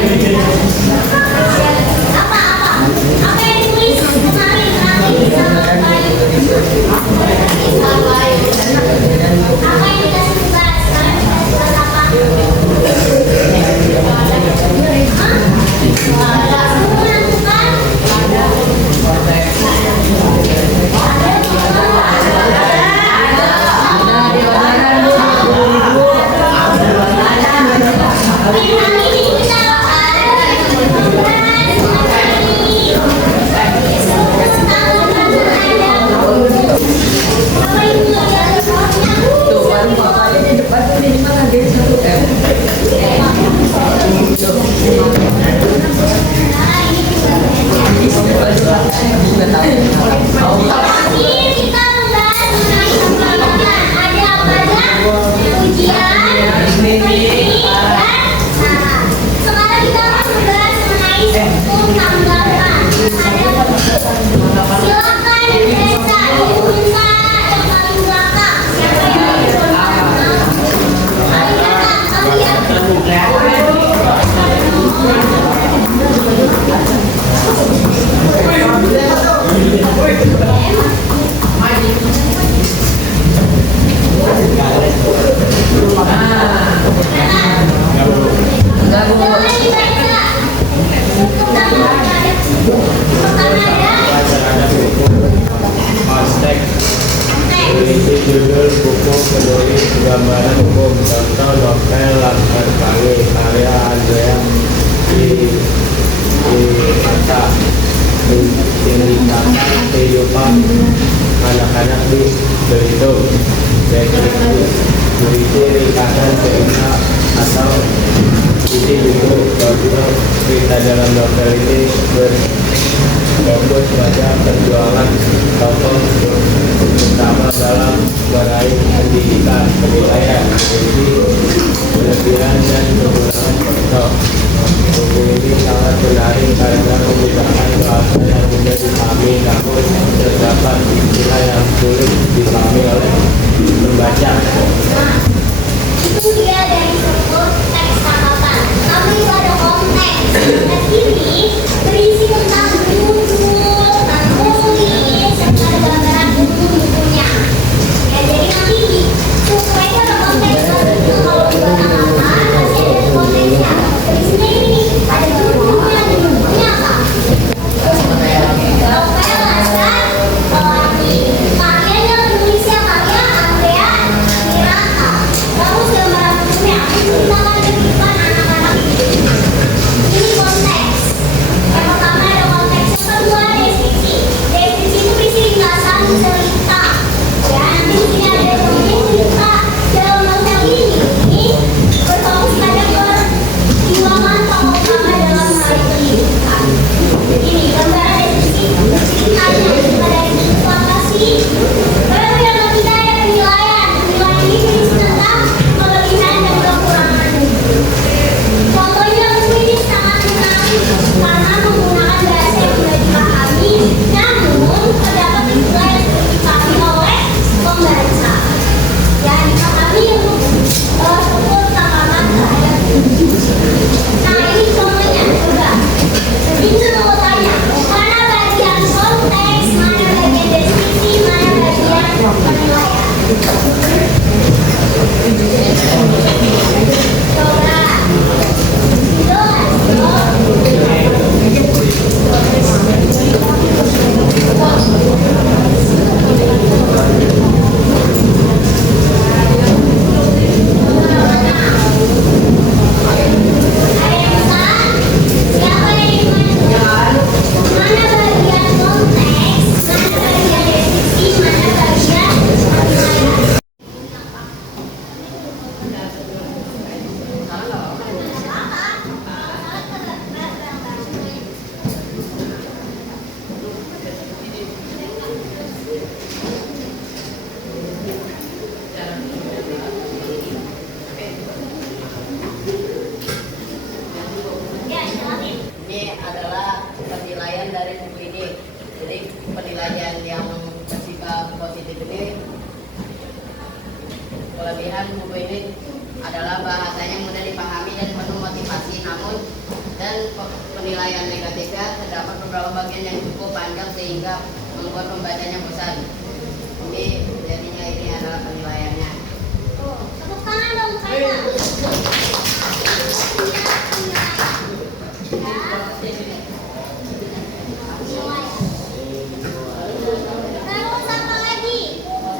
Apa yang ditulis kemarin nanti sama Bayu? Apa yang dikasih tugas? Tugas apa? Ada semua bukan? Judul buku penulis gambaran umum, contoh novel Laskar Pelangi karya Andrea Mata, menceritakan kehidupan anak-anak di Belitung. Berisi ringkasan cerita atau isi buku. Contoh cerita dalam novel ini berfokus pada perjuangan tokoh utama dalam meraih pendidikan, penilaian, memiliki kelebihan dan kekurangan contoh. Buku ini sangat menarik karena menggunakan bahasa yang mudah dipahami, namun terdapat istilah yang sulit dipahami oleh pembaca. Itu dia dari buku teks tangkapan. Lalu itu ada konteks. Teks ini berisi tentang judul, penulis, serta gambaran bukunya. Ya, jadi nanti di buku itu ada konteks. Kalau buat apa? Pasti ada konteksnya. Berisinya ini ada judulnya, bukunya apa? Novel Laskar Pelangi. Karyanya penulisnya karya Andrea Mirata. Dan penilaian negatifnya terdapat beberapa bagian yang cukup panjang sehingga membuat pembacanya bosan. Jadi jadinya ini adalah penilaiannya. Tepuk tangan dong saya. Terus apa lagi?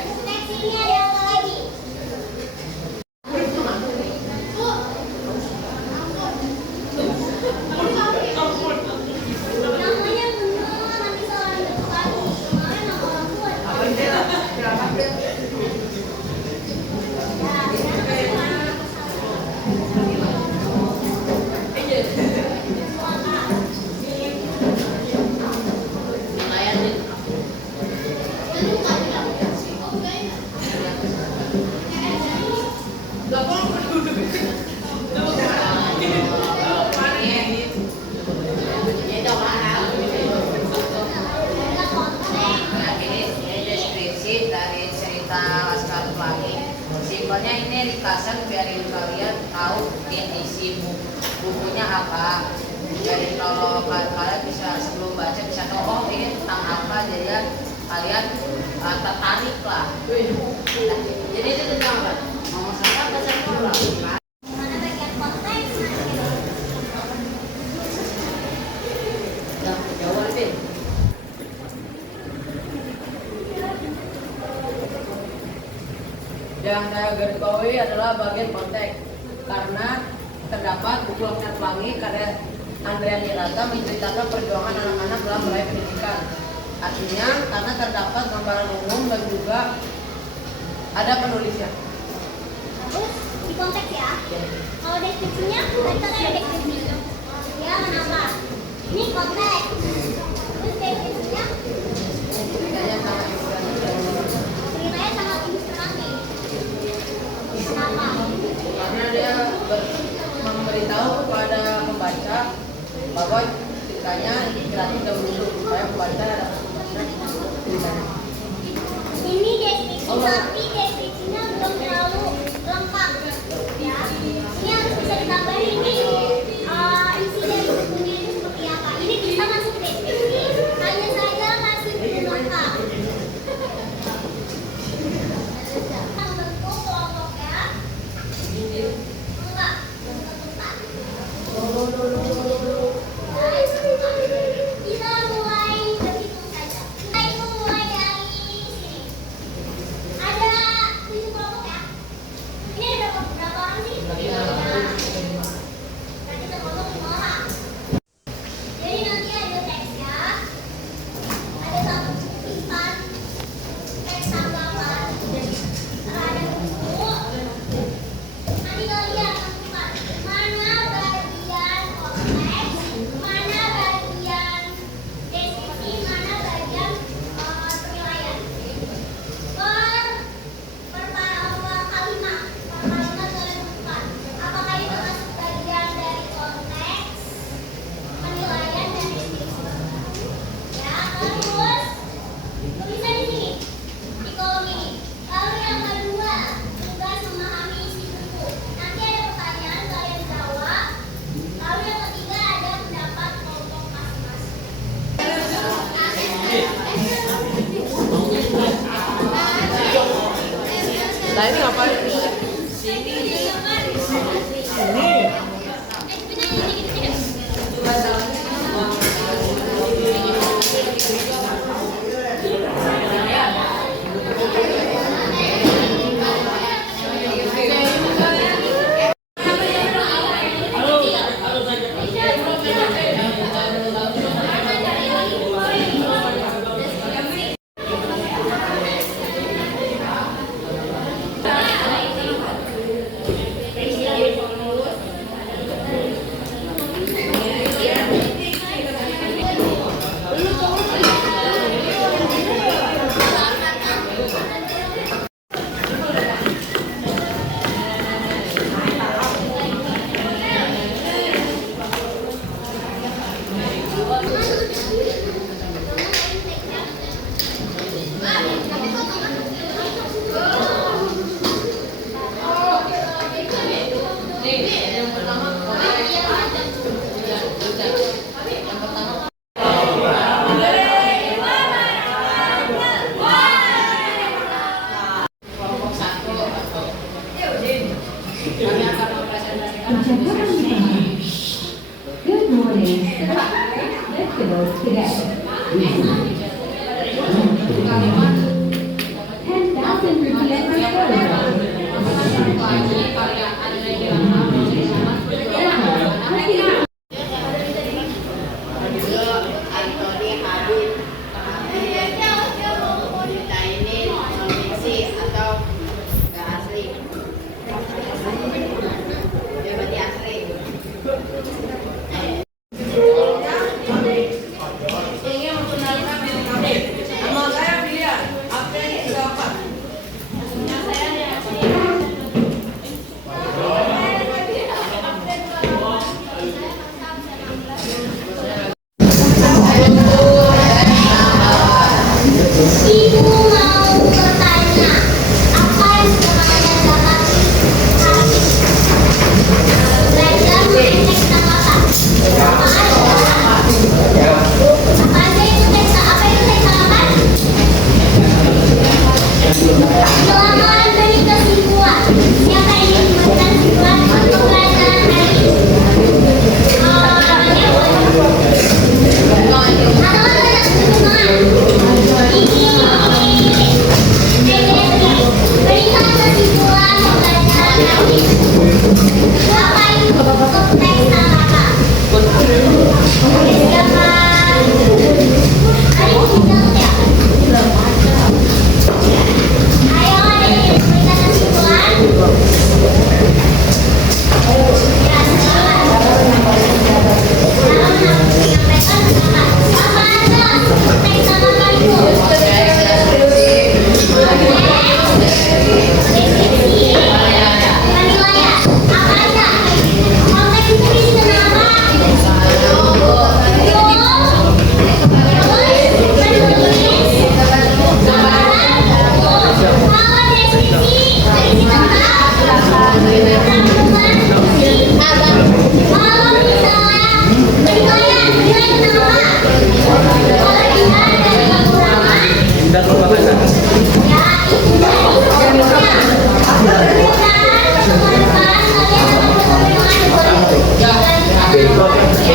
Teks ini ada apa lagi? Namanya bener, nanti salah bentuk lagi. Kemarin nama orang tua. Penilaiannya ini deskripsi dari cerita Laskar Pelangi. Simpelnya ini ringkasan biarin kalian tahu isi bukunya apa. Jadi kalau kalian bisa sebelum baca bisa tahu oh ini tentang apa, jadi kalian tertarik lah. Nah, jadi itu tentang apa? Ngomong apa bahasa orang? Mana bagian konteks? Jawab deh. Yang saya garis bawahi adalah bagian konteks karena terdapat buku Laskar Pelangi karya Andrea Nirata menceritakan perjuangan anak-anak dalam meraih pendidikan. Artinya karena terdapat gambaran umum dan juga ada penulisnya. Terus di konteks ya. Kalau deskripsinya, tadi kan ada deskripsi. Ya kenapa? Ini konteks. Terus deskripsinya Ceritanya sangat inspiratif ceritanya sangat inspiratif. Kenapa? karena dia memberitahu kepada pembaca bahwa ceritanya inspiratif dan lucu supaya pembaca dapat membaca ceritanya. Ini deskripsi tapi deskripsinya belum terlalu lengkap. Ya. Ini harus bisa ditambahin ini isi dari bukunya itu seperti apa. Ini bisa masuk deskripsi. Hanya saja masih belum lengkap. Bentuk kelompoknya. Enggak. Bentuk. Kita mulai berhitung saja. Kita itu mulai dari sini. Ada 7 kelompok ya. Ini ada berapa orang sih? Iya. Nanti terkelompok 5 orang. Jadi nanti ada teksnya. Ada satu tulisan teks tanggapan. Ada buku. Nanti kalian tentukan mana bagian konteks, mana bagian deskripsi, mana bagian penilaian. Per kalimat kalian tentukan. Apakah itu masuk bagian dari konteks, penilaian dan deskripsi? Ya, terus tulisan di sini di kolom ini. Lalu yang kedua, tugas memahami isi buku. Nanti ada pertanyaan, kalian jawab. Lalu yang ketiga ada pendapat kelompok masing-masing. Nah ini ngapain? Yang pertama Anthony Habib. Berita ini fiksi atau nggak asli? Ya berarti asli. Ingin membenarkan diri kami. Nama saya Bilian. Apa yang didapat? Ibu mau bertanya, apa yang sebenarnya dapat hari? Belajar main teks apa? Apa aja? Apa aja itu teks? Apa itu teks apa? Silakan beri kesimpulan. Siapa yang ingin memberikan kesimpulan untuk pelajaran hari ini? Atau ada kesimpulan? Berikan kesimpulan pembelajaran hari ini. Apa itu teks apa? Siapa? Ayo kita ya. Ayo ada yang berikan kesimpulan. Ya, silakan. Sekarang aku menyampaikan apa aja teks apa itu? Terima kasih.